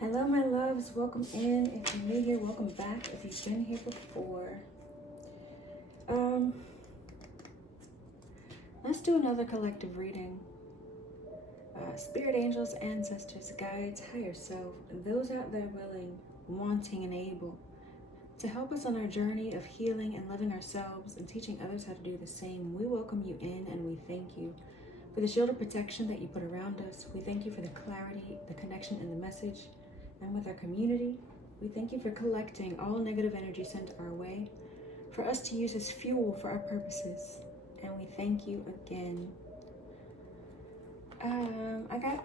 Hello, my loves. Welcome in. If you're new here, welcome back. If you've been here before, let's do another collective reading. Spirit angels, ancestors, guides, higher self, and those out there willing, wanting, and able to help us on our journey of healing and loving ourselves and teaching others how to do the same. We welcome you in and we thank you for the shield of protection that you put around us. We thank you for the clarity, the connection, and the message. And with our community, we thank you for collecting all negative energy sent our way for us to use as fuel for our purposes. And we thank you again. I got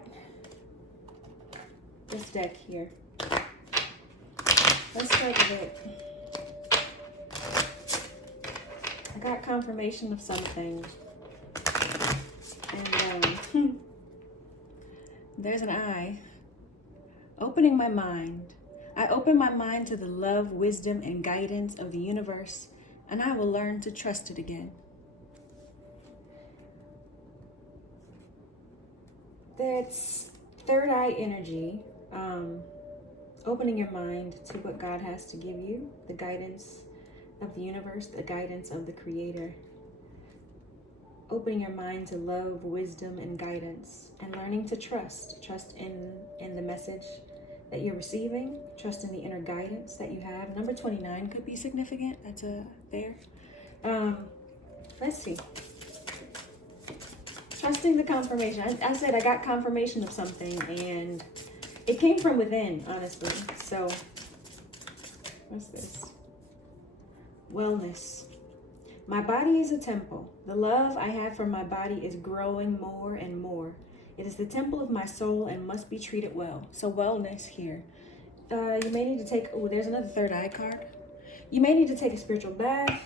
this deck here. Let's start with it. I got confirmation of something. And there's an eye. Opening my mind. I open my mind to the love, wisdom, and guidance of the universe, and I will learn to trust it again. That's third eye energy. Opening your mind to what God has to give you, the guidance of the universe, the guidance of the Creator. Opening your mind to love, wisdom, and guidance, and learning to trust. Trust in the message that you're receiving. Trust in the inner guidance that you have. Number 29 could be significant. That's there. Let's see. Trusting the confirmation. I said I got confirmation of something, and it came from within, honestly. So, what's this? Wellness. My body is a temple. The love I have for my body is growing more and more. It is the temple of my soul and must be treated well. So wellness here. You may need to take, there's another third eye card. You may need to take a spiritual bath.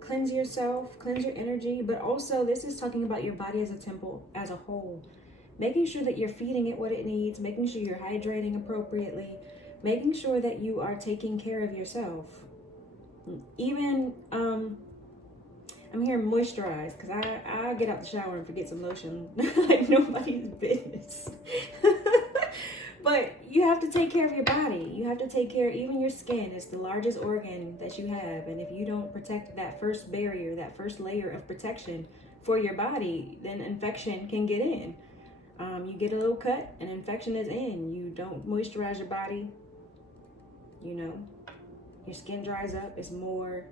Cleanse yourself, cleanse your energy. But also this is talking about your body as a temple as a whole. Making sure that you're feeding it what it needs. Making sure you're hydrating appropriately. Making sure that you are taking care of yourself. Even I'm here moisturize because I get out the shower and forget some lotion like nobody's business. But you have to take care of your body. You have to take care, even your skin is the largest organ that you have. And if you don't protect that first barrier, that first layer of protection for your body, then infection can get in. You get a little cut, an infection is in. You don't moisturize your body, your skin dries up, it's more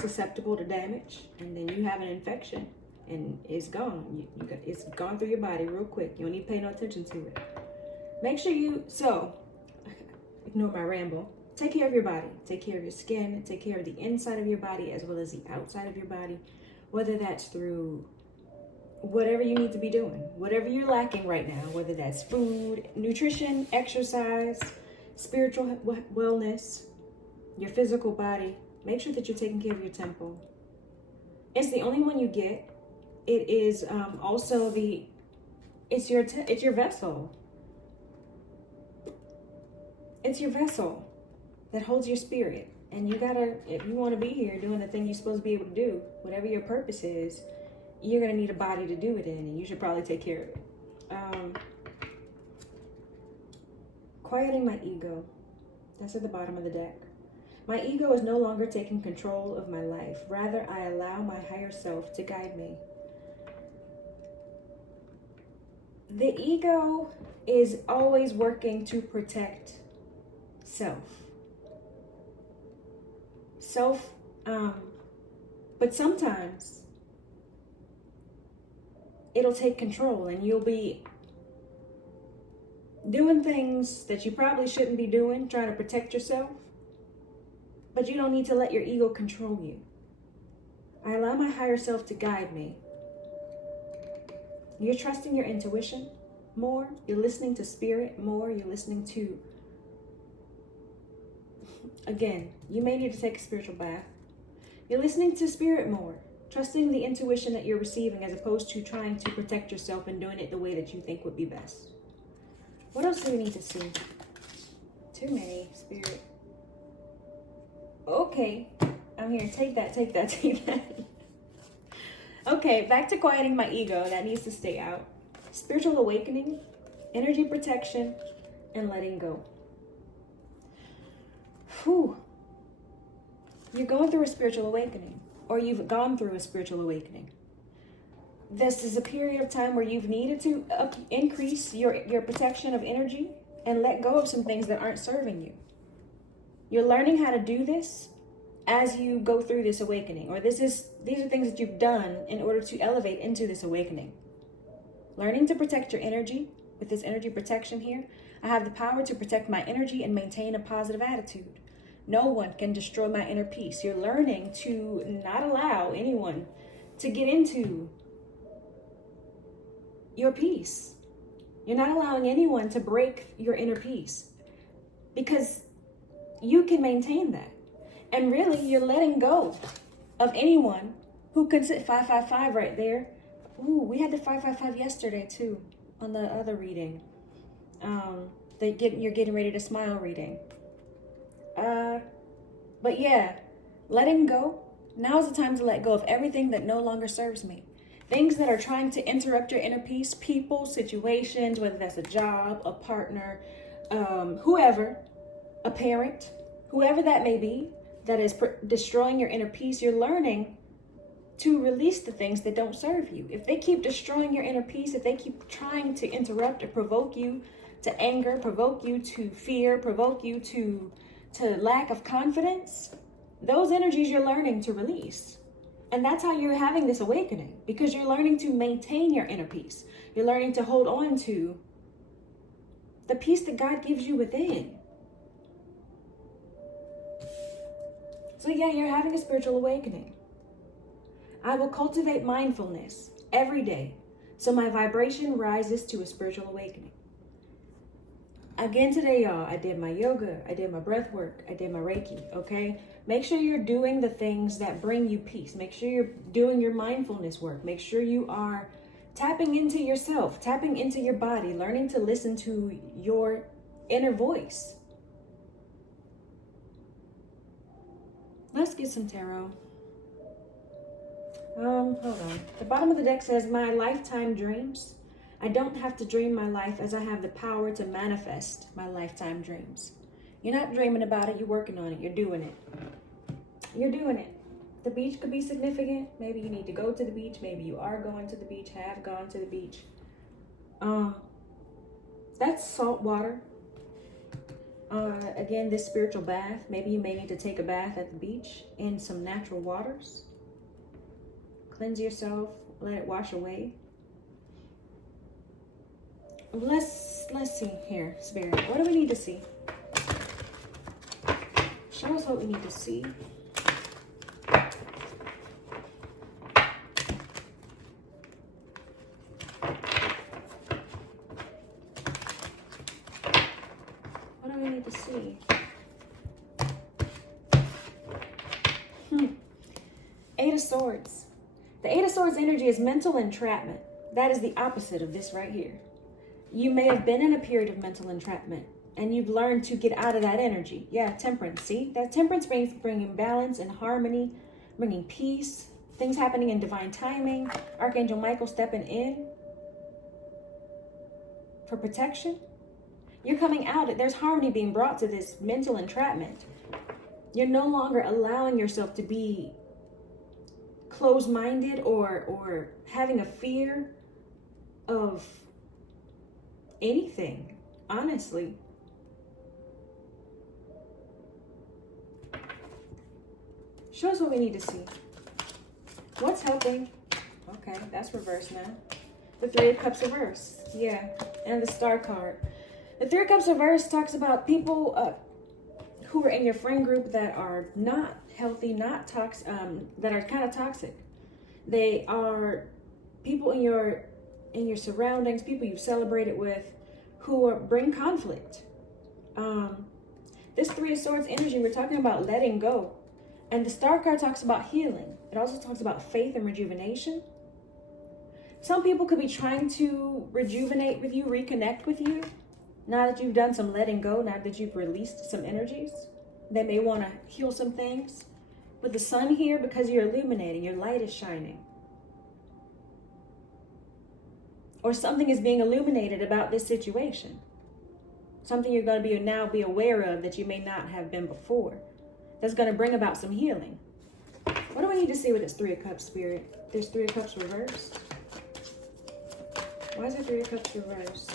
susceptible to damage, and then you have an infection and it's gone. It's gone through your body real quick. You don't need to pay no attention to it. Make sure ignore my ramble. Take care of your body. Take care of your skin. Take care of the inside of your body as well as the outside of your body, whether that's through whatever you need to be doing, whatever you're lacking right now, whether that's food, nutrition, exercise, spiritual wellness, your physical body. Make sure that you're taking care of your temple. It's the only one you get. It is also it's your vessel. It's your vessel that holds your spirit. And you gotta, if you want to be here doing the thing you're supposed to be able to do, whatever your purpose is, you're gonna need a body to do it in, and you should probably take care of it. Quieting my ego. That's at the bottom of the deck. My ego is no longer taking control of my life. Rather, I allow my higher self to guide me. The ego is always working to protect self. But sometimes it'll take control and you'll be doing things that you probably shouldn't be doing, trying to protect yourself. But you don't need to let your ego control you. I allow my higher self to guide me. You're trusting your intuition more. You're listening to spirit more. You're listening to, again, you may need to take a spiritual bath. You're listening to spirit more. Trusting the intuition that you're receiving as opposed to trying to protect yourself and doing it the way that you think would be best. What else do we need to see? Too many, spirit. Okay, I'm here. Take that. Okay, back to quieting my ego. That needs to stay out. Spiritual awakening. energy protection, and letting go. Whew. You're going through a spiritual awakening, or you've gone through a spiritual awakening. This is a period of time where you've needed to increase your protection of energy and let go of some things that aren't serving you. You're learning how to do this as you go through this awakening, or these are things that you've done in order to elevate into this awakening. Learning to protect your energy with this energy protection here. I have the power to protect my energy and maintain a positive attitude. No one can destroy my inner peace. You're learning to not allow anyone to get into your peace. You're not allowing anyone to break your inner peace because you can maintain that. And really, you're letting go of anyone who could sit 555 right there. Ooh, we had the 555 yesterday too on the other reading. You're getting ready to smile reading. But yeah, letting go. Now is the time to let go of everything that no longer serves me. Things that are trying to interrupt your inner peace, people, situations, whether that's a job, a partner, whoever, a parent, whoever that may be, that is destroying your inner peace. You're learning to release the things that don't serve you. If they keep destroying your inner peace, if they keep trying to interrupt or provoke you to anger, provoke you to fear, provoke you to lack of confidence, those energies you're learning to release. And that's how you're having this awakening, because you're learning to maintain your inner peace. You're learning to hold on to the peace that God gives you within. So yeah, you're having a spiritual awakening. I will cultivate mindfulness every day so my vibration rises to a spiritual awakening. Again today, y'all, I did my yoga, I did my breath work, I did my Reiki, okay? Make sure you're doing the things that bring you peace. Make sure you're doing your mindfulness work. Make sure you are tapping into yourself, tapping into your body, learning to listen to your inner voice. Let's get some tarot. Hold on. The bottom of the deck says, my lifetime dreams. I don't have to dream my life, as I have the power to manifest my lifetime dreams. You're not dreaming about it, you're working on it, you're doing it. You're doing it. The beach could be significant. Maybe you need to go to the beach. Maybe you are going to the beach, have gone to the beach. That's salt water. Again, this spiritual bath. Maybe you may need to take a bath at the beach in some natural waters. Cleanse yourself, let it wash away. Let's see here, Spirit. What do we need to see? Show us what we need to see. What do we need to see? Eight of Swords. The Eight of Swords energy is mental entrapment. That is the opposite of this right here. You may have been in a period of mental entrapment and you've learned to get out of that energy. Yeah, temperance. See, that temperance brings bringing balance and harmony, bringing peace, things happening in divine timing. Archangel Michael stepping in for protection. You're coming out. There's harmony being brought to this mental entrapment. You're no longer allowing yourself to be closed-minded or having a fear of anything, honestly. Show us what we need to see. What's helping? Okay, that's reverse now. The Three of Cups reverse. Yeah, and the Star card. The Three of Cups reverse talks about people who are in your friend group that are not healthy, not toxic, that are kind of toxic. They are people in your surroundings, people you've celebrated with, who bring conflict. This Three of Swords energy, we're talking about letting go. And the Star card talks about healing. It also talks about faith and rejuvenation. Some people could be trying to rejuvenate with you, reconnect with you. Now that you've done some letting go, now that you've released some energies, they may want to heal some things. With the sun here, because you're illuminating, your light is shining. or something is being illuminated about this situation. Something you're going to now be aware of that you may not have been before. That's going to bring about some healing. What do we need to see with this Three of Cups, Spirit? There's Three of Cups reversed. Why is there Three of Cups reversed?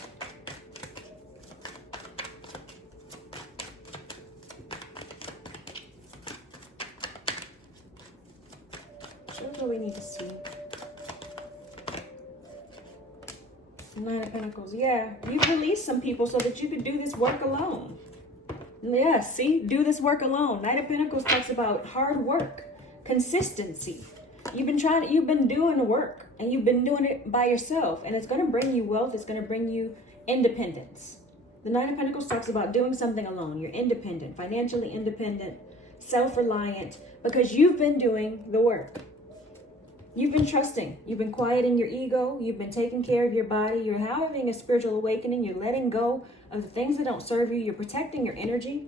Show us what we need to see. Nine of Pentacles. Yeah, you've released some people so that you could do this work alone. Yeah, see? Do this work alone. Knight of Pentacles talks about hard work, consistency. You've been doing the work, and you've been doing it by yourself, and it's going to bring you wealth. It's going to bring you independence. The Knight of Pentacles talks about doing something alone. You're independent, financially independent, self-reliant, because you've been doing the work. You've been trusting. You've been quieting your ego. You've been taking care of your body. You're having a spiritual awakening. You're letting go of the things that don't serve you. You're protecting your energy.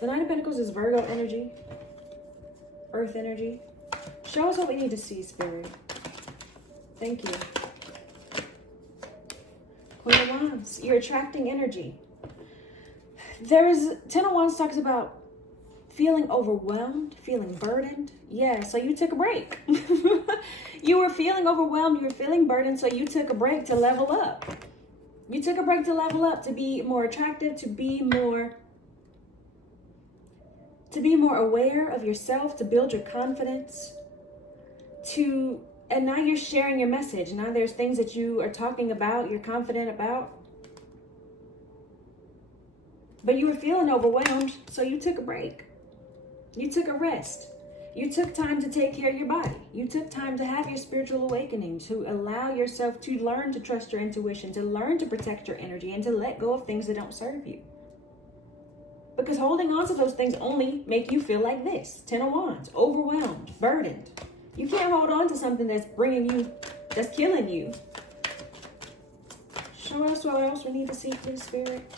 The Nine of Pentacles is Virgo energy, earth energy. Show us what we need to see, Spirit. Thank you. Queen of Wands, you're attracting energy. Ten of Wands talks about feeling overwhelmed, feeling burdened. Yeah, so you took a break. You were feeling overwhelmed, you were feeling burdened, so you took a break to level up. You took a break to level up, to be more attractive, to be more aware of yourself, to build your confidence, and now you're sharing your message. Now there's things that you are talking about, you're confident about. But you were feeling overwhelmed, so you took a break. You took a rest. You took time to take care of your body. You took time to have your spiritual awakening, to allow yourself to learn to trust your intuition, to learn to protect your energy, and to let go of things that don't serve you. Because holding on to those things only make you feel like this. Ten of Wands, overwhelmed, burdened. You can't hold on to something that's killing you. Show us what else we need to see, please, Spirit.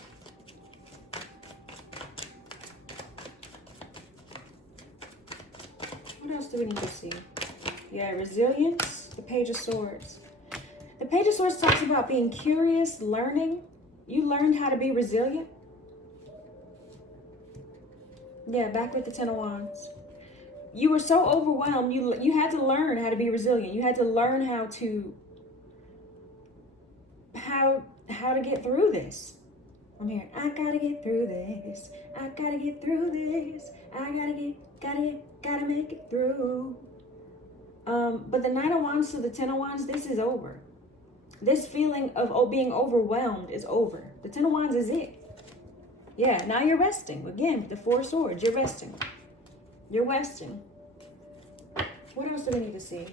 What else do we need to see? Yeah, resilience, the Page of Swords. The Page of Swords talks about being curious, learning. You learned how to be resilient. Yeah, back with the Ten of Wands. You were so overwhelmed, you had to learn how to be resilient. You had to learn how to get through this. I'm hearing, I gotta get through this. I gotta get through this. I gotta make it through. But the Nine of Wands to the Ten of Wands, this is over. This feeling of being overwhelmed is over. The Ten of Wands is it. Yeah, now you're resting. Again, with the Four of Swords, you're resting. You're resting. What else do we need to see?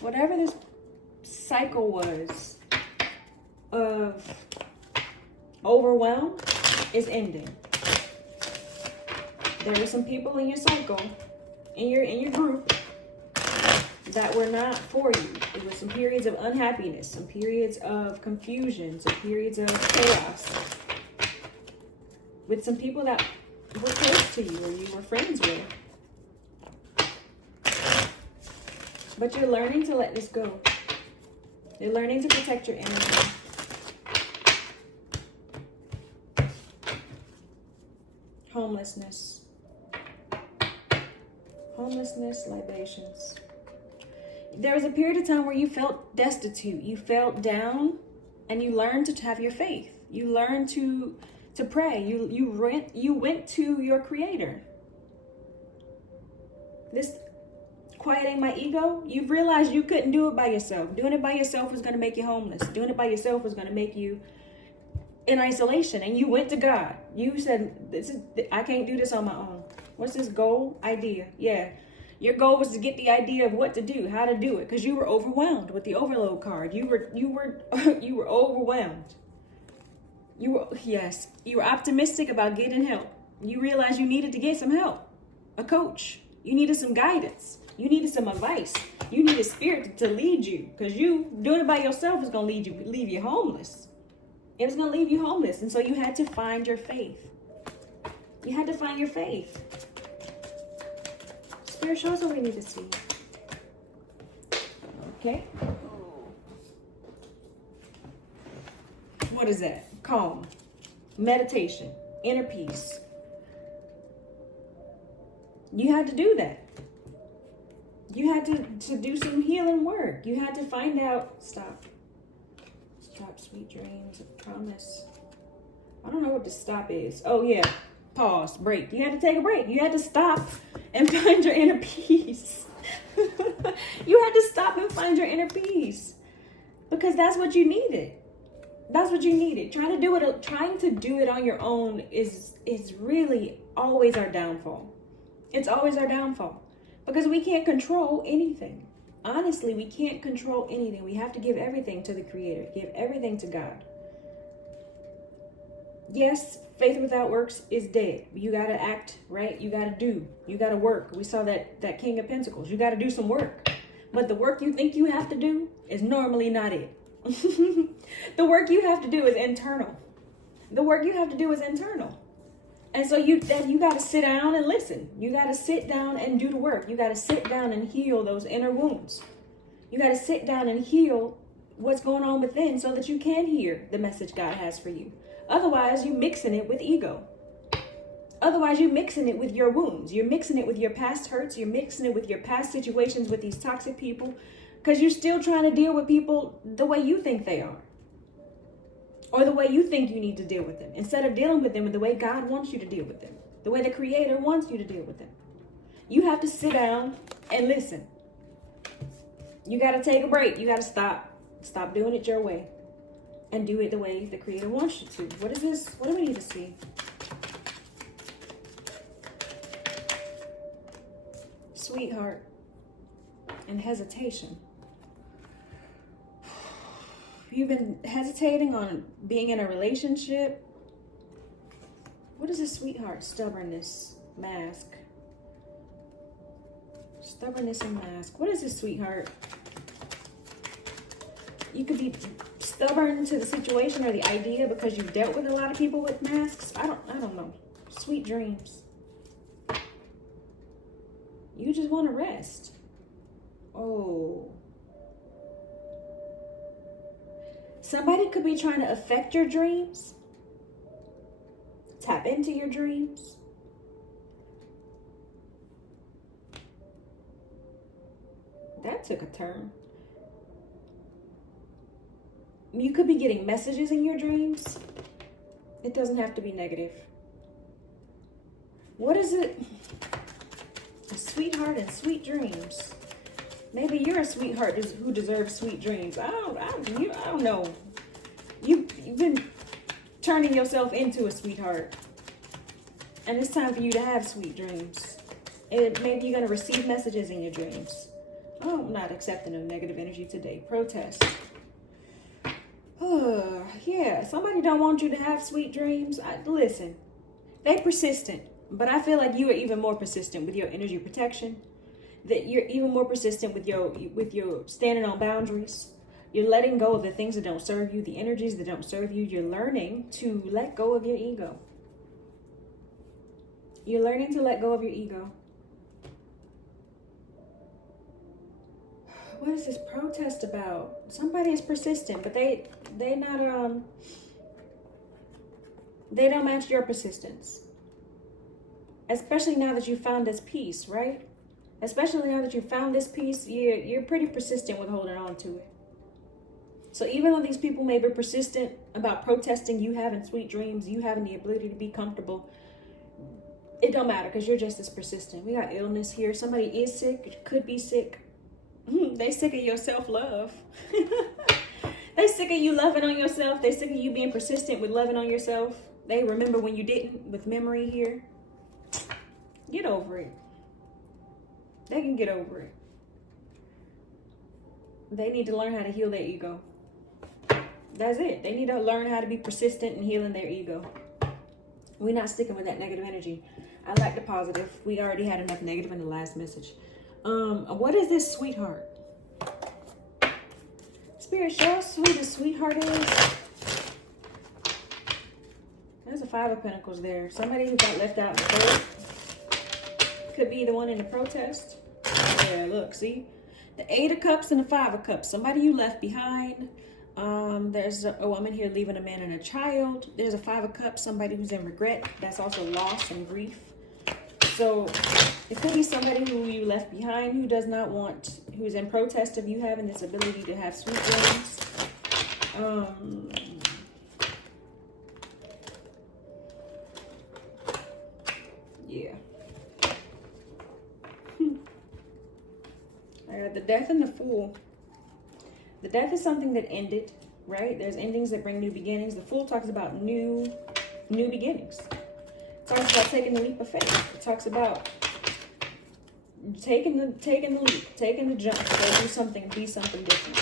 Whatever this cycle was of overwhelm is ending. There were some people in your cycle, in your group, that were not for you. It was some periods of unhappiness, some periods of confusion, some periods of chaos with some people that were close to you or you were friends with. But you're learning to let this go. You're learning to protect your energy. Homelessness. Homelessness, libations. There was a period of time where you felt destitute. You felt down, and you learned to have your faith. You learned to pray. You went to your Creator. This quieting my ego, you've realized you couldn't do it by yourself. Doing it by yourself was going to make you homeless. Doing it by yourself was going to make you in isolation. And you went to God. You said, I can't do this on my own. What's this goal? Idea. Yeah. Your goal was to get the idea of what to do, how to do it, because you were overwhelmed with the overload card. You were overwhelmed. You were optimistic about getting help. You realized you needed to get some help, a coach. You needed some guidance. You needed some advice. You needed spirit to lead you, because you doing it by yourself was going to leave you homeless. It was going to leave you homeless, and so you had to find your faith. You had to find your faith. Spirit, show us what we need to see. Okay. What is that? Calm. Meditation. Inner peace. You had to do that. You had to do some healing work. You had to find out. Stop. Sweet dreams. Promise. I don't know what the stop is. Oh, yeah. Pause. Break. You had to take a break. You had to stop and find your inner peace. You had to stop and find your inner peace. Because that's what you needed. That's what you needed. Trying to do it on your own is really always our downfall. It's always our downfall. Because we can't control anything. Honestly, we can't control anything. We have to give everything to the Creator. Give everything to God. Yes, faith without works is dead. You got to act, right? You got to do. You got to work. We saw that King of Pentacles. You got to do some work. But the work you think you have to do is normally not it. The work you have to do is internal. The work you have to do is internal. And so you got to sit down and listen. You got to sit down and do the work. You got to sit down and heal those inner wounds. You got to sit down and heal what's going on within so that you can hear the message God has for you. Otherwise, you're mixing it with ego. Otherwise, you're mixing it with your wounds. You're mixing it with your past hurts. You're mixing it with your past situations with these toxic people because you're still trying to deal with people the way you think they are. Or the way you think you need to deal with them. Instead of dealing with them the way God wants you to deal with them. The way the Creator wants you to deal with them. You have to sit down and listen. You got to take a break. You got to stop. Stop doing it your way. And do it the way the Creator wants you to. What is this? What do we need to see? Sweetheart. And hesitation. You've been hesitating on being in a relationship. What is a sweetheart? Stubbornness. Mask. Stubbornness and mask. What is a sweetheart? You could be stubborn to the situation or the idea because you've dealt with a lot of people with masks. I don't know. Sweet dreams. You just want to rest. Oh. Somebody could be trying to affect your dreams. Tap into your dreams. That took a turn. You could be getting messages in your dreams. It doesn't have to be negative. What is it? A sweetheart and sweet dreams. Maybe you're a sweetheart who deserves sweet dreams. I don't know. You've been turning yourself into a sweetheart. And it's time for you to have sweet dreams. Maybe you're going to receive messages in your dreams. Oh, I'm not accepting of negative energy today. Protest. Yeah, somebody don't want you to have sweet dreams. Listen, they persistent. But I feel like you are even more persistent with your energy protection. That you're even more persistent with your standing on boundaries. You're letting go of the things that don't serve you, the energies that don't serve you. You're learning to let go of your ego. You're learning to let go of your ego. What is this protest about? Somebody is persistent, but they don't match your persistence. Especially now that you found this peace, right? Especially now that you found this peace, you're pretty persistent with holding on to it. So even though these people may be persistent about protesting you having sweet dreams, you having the ability to be comfortable, it don't matter because you're just as persistent. We got illness here. Somebody is sick, could be sick. They sick of your self-love. They sick of you loving on yourself. They sick of you being persistent with loving on yourself. They remember when you didn't, with memory here. Get over it. They can get over it. They need to learn how to heal their ego. That's it. They need to learn how to be persistent in healing their ego. We're not sticking with that negative energy. I like the positive. We already had enough negative in the last message. What is this sweetheart? Spirit, show us who the sweetheart is. There's a Five of Pentacles there. Somebody who got left out in the cold. Could be the one in the protest. Yeah, look, see? The Eight of Cups and the Five of Cups. Somebody you left behind. There's a woman here leaving a man and a child. There's a Five of Cups, somebody who's in regret. That's also loss and grief. So it could be somebody who you left behind, who does not want, who's in protest of you having this ability to have sweet dreams. Yeah. I got the Death and the Fool. The Death is something that ended, right? There's endings that bring new beginnings. The Fool talks about new beginnings. It talks about taking the leap of faith. It talks about taking the leap, taking the jump, to go do something, be something different.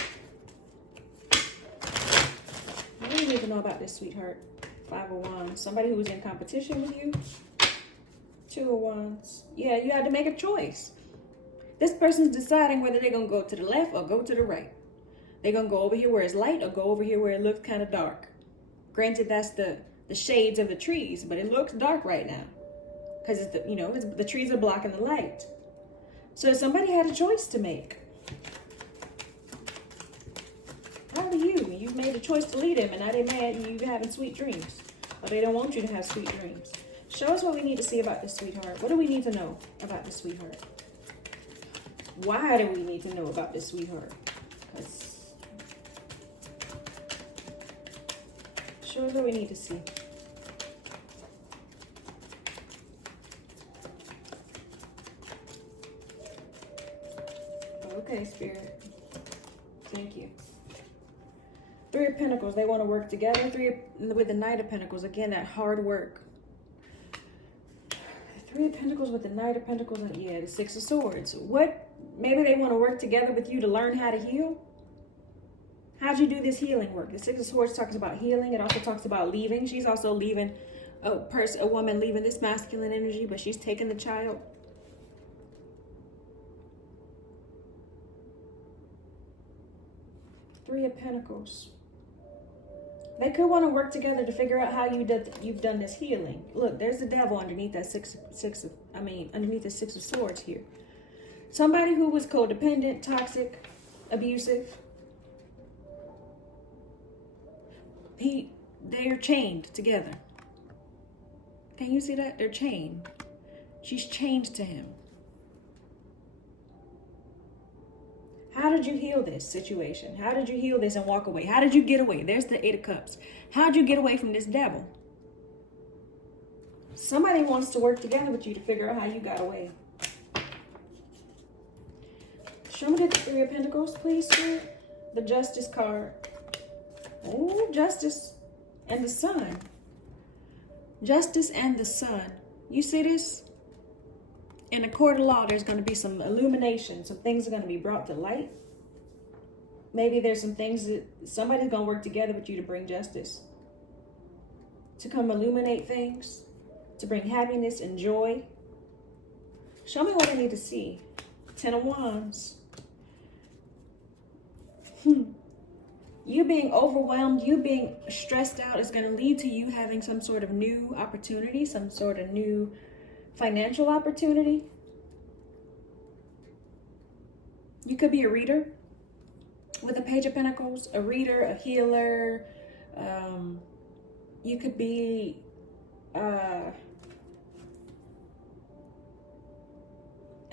What do you need to know about this, sweetheart? Five of Wands. Somebody who was in competition with you. Two of Wands. Yeah, you had to make a choice. This person's deciding whether they're going to go to the left or go to the right. They're going to go over here where it's light or go over here where it looks kind of dark. Granted, that's the shades of the trees, but it looks dark right now. Because, the trees are blocking the light. So somebody had a choice to make. How are you? You've made a choice to lead them, and now they're mad and you're having sweet dreams. Or they don't want you to have sweet dreams. Show us what we need to see about this sweetheart. What do we need to know about this sweetheart? Why do we need to know about this sweetheart? Show us what we need to see. Okay, Spirit. Thank you. Three of Pentacles. They want to work together. With the Knight of Pentacles. Again, that hard work. Three of Pentacles with the Knight of Pentacles. And yeah, the Six of Swords. Maybe they want to work together with you to learn how to heal. How'd you do this healing work? The Six of Swords talks about healing. It also talks about leaving. She's also leaving a woman leaving this masculine energy, but she's taking the child. Three of Pentacles. They could want to work together to figure out how you've done this healing. Look, there's the devil underneath that underneath the Six of Swords here. Somebody who was codependent, toxic, abusive. They're chained together. Can you see that? They're chained. She's chained to him. How did you heal this situation? How did you heal this and walk away? How did you get away? There's the Eight of Cups. How did you get away from this devil? Somebody wants to work together with you to figure out how you got away. Show me the Three of Pentacles, please, sir. The Justice card. Oh, Justice and the Sun. Justice and the Sun. You see this? In the court of law, there's going to be some illumination. Some things are going to be brought to light. Maybe there's some things that somebody's going to work together with you to bring justice. To come illuminate things. To bring happiness and joy. Show me what I need to see. Ten of Wands. You being overwhelmed, you being stressed out is going to lead to you having some sort of new opportunity, some sort of new financial opportunity. You could be a reader with a Page of Pentacles, a reader, a healer. You could be an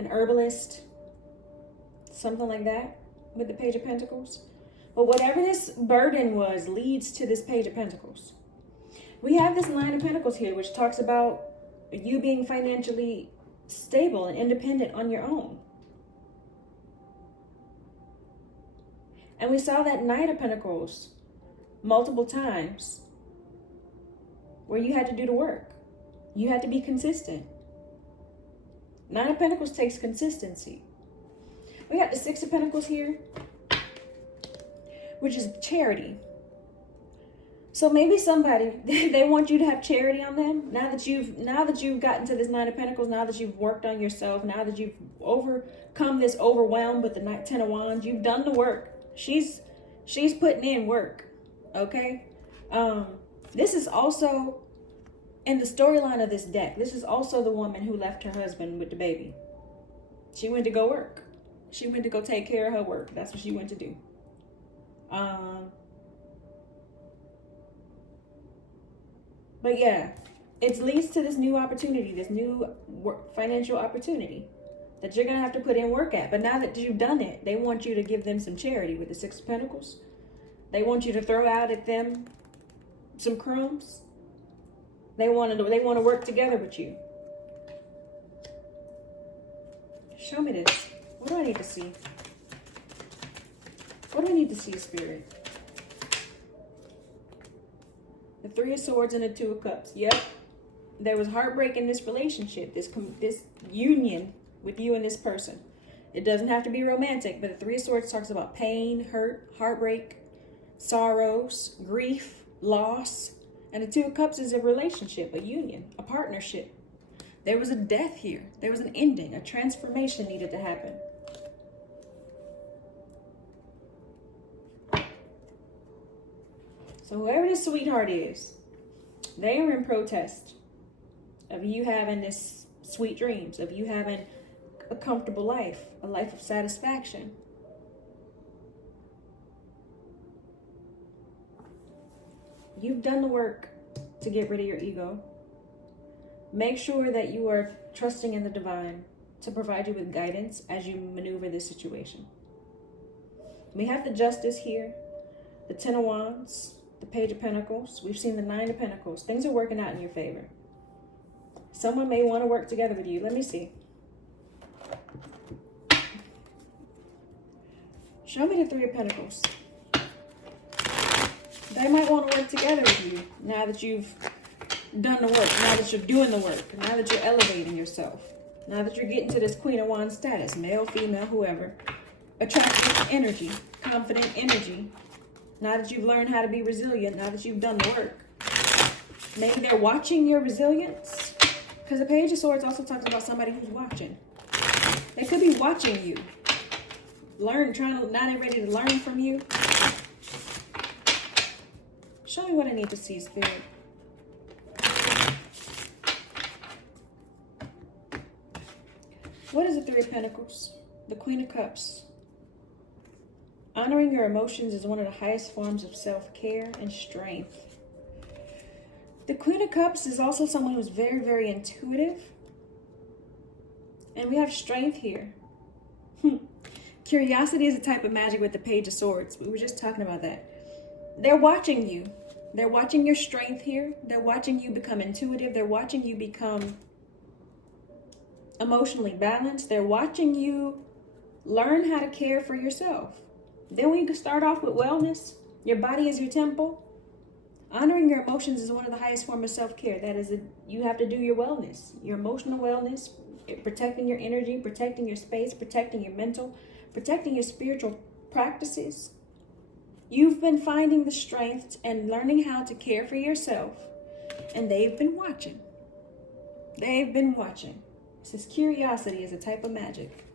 herbalist, something like that with the Page of Pentacles. But whatever this burden was leads to this Page of Pentacles. We have this Nine of Pentacles here, which talks about you being financially stable and independent on your own. And we saw that Knight of Pentacles multiple times where you had to do the work. You had to be consistent. Nine of Pentacles takes consistency. We got the Six of Pentacles here, which is charity. So maybe somebody, they want you to have charity on them. Now that you've gotten to this Nine of Pentacles, now that you've worked on yourself, now that you've overcome this overwhelm with the Ten of Wands, you've done the work. She's putting in work. Okay. This is also In the storyline of this deck, this is also the woman who left her husband with the baby. She went to go work. She went to go take care of her work. That's what she went to do. But yeah, it leads to this new opportunity, this new financial opportunity that you're going to have to put in work at. But now that you've done it, they want you to give them some charity with the Six of Pentacles. They want you to throw out at them some crumbs. They want to work together with you. Show me this. What do I need to see? What do I need to see, Spirit? The Three of Swords and the Two of Cups. Yep. There was heartbreak in this relationship, this union with you and this person. It doesn't have to be romantic, but the Three of Swords talks about pain, hurt, heartbreak, sorrows, grief, loss. And the Two of Cups is a relationship, a union, a partnership. There was a death here. There was an ending. A transformation needed to happen. So whoever this sweetheart is, they are in protest of you having this sweet dreams, of you having a comfortable life, a life of satisfaction. You've done the work to get rid of your ego. Make sure that you are trusting in the divine to provide you with guidance as you maneuver this situation. We have the Justice here, the Ten of Wands, the Page of Pentacles. We've seen the Nine of Pentacles. Things are working out in your favor. Someone may want to work together with you. Let me see. Show me the Three of Pentacles. They might want to work together with you now that you've done the work, now that you're doing the work, now that you're elevating yourself, now that you're getting to this Queen of Wands status, male, female, whoever. Attractive energy, confident energy. Now that you've learned how to be resilient, now that you've done the work. Maybe they're watching your resilience. Because the Page of Swords also talks about somebody who's watching. They could be watching you. Now they're ready to learn from you. Show me what I need to see, Spirit. What is the Three of Pentacles? The Queen of Cups. Honoring your emotions is one of the highest forms of self-care and strength. The Queen of Cups is also someone who's very, very intuitive. And we have strength here. Curiosity is a type of magic with the Page of Swords. We were just talking about that. They're watching you. They're watching your strength here. They're watching you become intuitive. They're watching you become emotionally balanced. They're watching you learn how to care for yourself. Then we can start off with wellness. Your body is your temple. Honoring your emotions is one of the highest forms of self-care. That is, you have to do your wellness, your emotional wellness, protecting your energy, protecting your space, protecting your mental, protecting your spiritual practices. You've been finding the strength and learning how to care for yourself. And they've been watching. They've been watching. It says curiosity is a type of magic.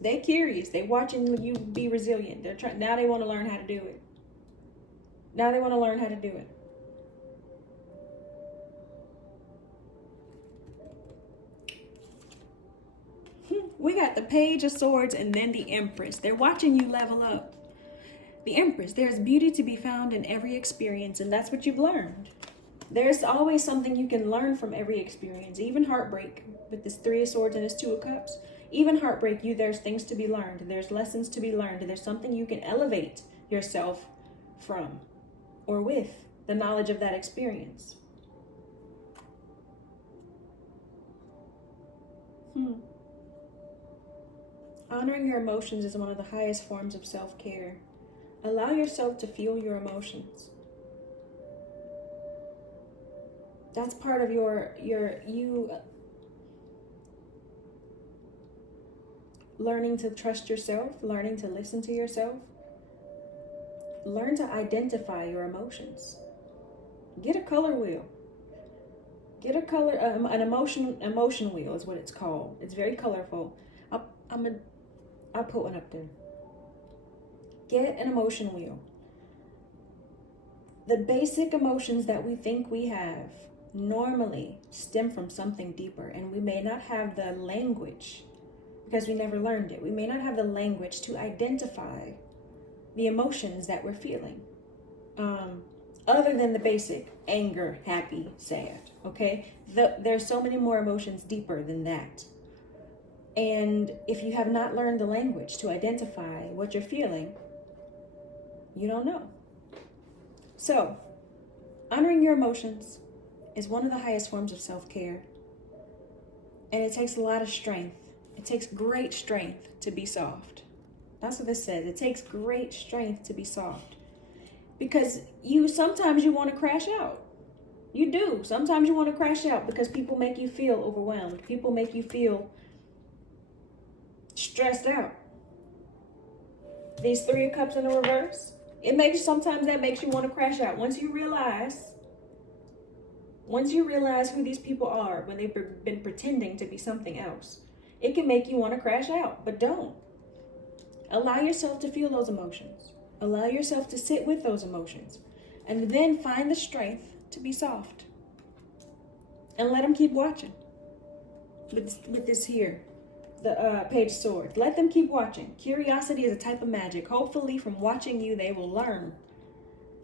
They're curious. They're watching you be resilient. Now they want to learn how to do it. Now they want to learn how to do it. We got the Page of Swords and then the Empress. They're watching you level up. The Empress, there's beauty to be found in every experience, and that's what you've learned. There's always something you can learn from every experience, even heartbreak. With this Three of Swords and this Two of Cups, even heartbreak, there's things to be learned. There's lessons to be learned. There's something you can elevate yourself from or with the knowledge of that experience. Honoring your emotions is one of the highest forms of self-care. Allow yourself to feel your emotions. That's part of you learning to trust yourself, learning to listen to yourself. Learn to identify your emotions. Get a color wheel. Get a color, an emotion wheel is what it's called. It's very colorful. I'll put one up there. Get an emotion wheel. The basic emotions that we think we have normally stem from something deeper, and we may not have the language because we never learned it. We may not have the language to identify the emotions that we're feeling. Other than the basic anger, happy, sad, okay? There's so many more emotions deeper than that. And if you have not learned the language to identify what you're feeling, you don't know. So, honoring your emotions is one of the highest forms of self-care. And it takes a lot of strength. It takes great strength to be soft. That's what this says. It takes great strength to be soft. Because sometimes you want to crash out. You do. Sometimes you want to crash out because people make you feel overwhelmed. People make you feel stressed out. These 3 of Cups in the reverse, sometimes that makes you want to crash out. Once you realize who these people are when they've been pretending to be something else, it can make you want to crash out, but don't. Allow yourself to feel those emotions. Allow yourself to sit with those emotions, and then find the strength to be soft. And let them keep watching. With this here, the Page of Swords. Let them keep watching. Curiosity is a type of magic. Hopefully from watching you, they will learn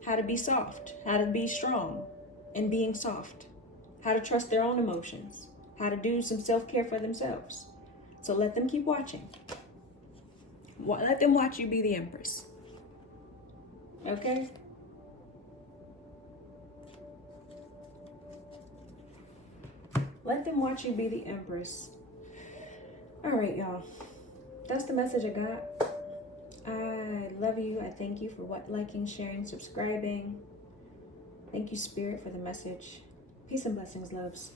how to be soft, how to be strong in being soft, how to trust their own emotions, how to do some self-care for themselves. So let them keep watching. Let them watch you be the Empress. Okay? Let them watch you be the Empress. All right, y'all. That's the message I got. I love you. I thank you for liking, sharing, subscribing. Thank you, Spirit, for the message. Peace and blessings, loves.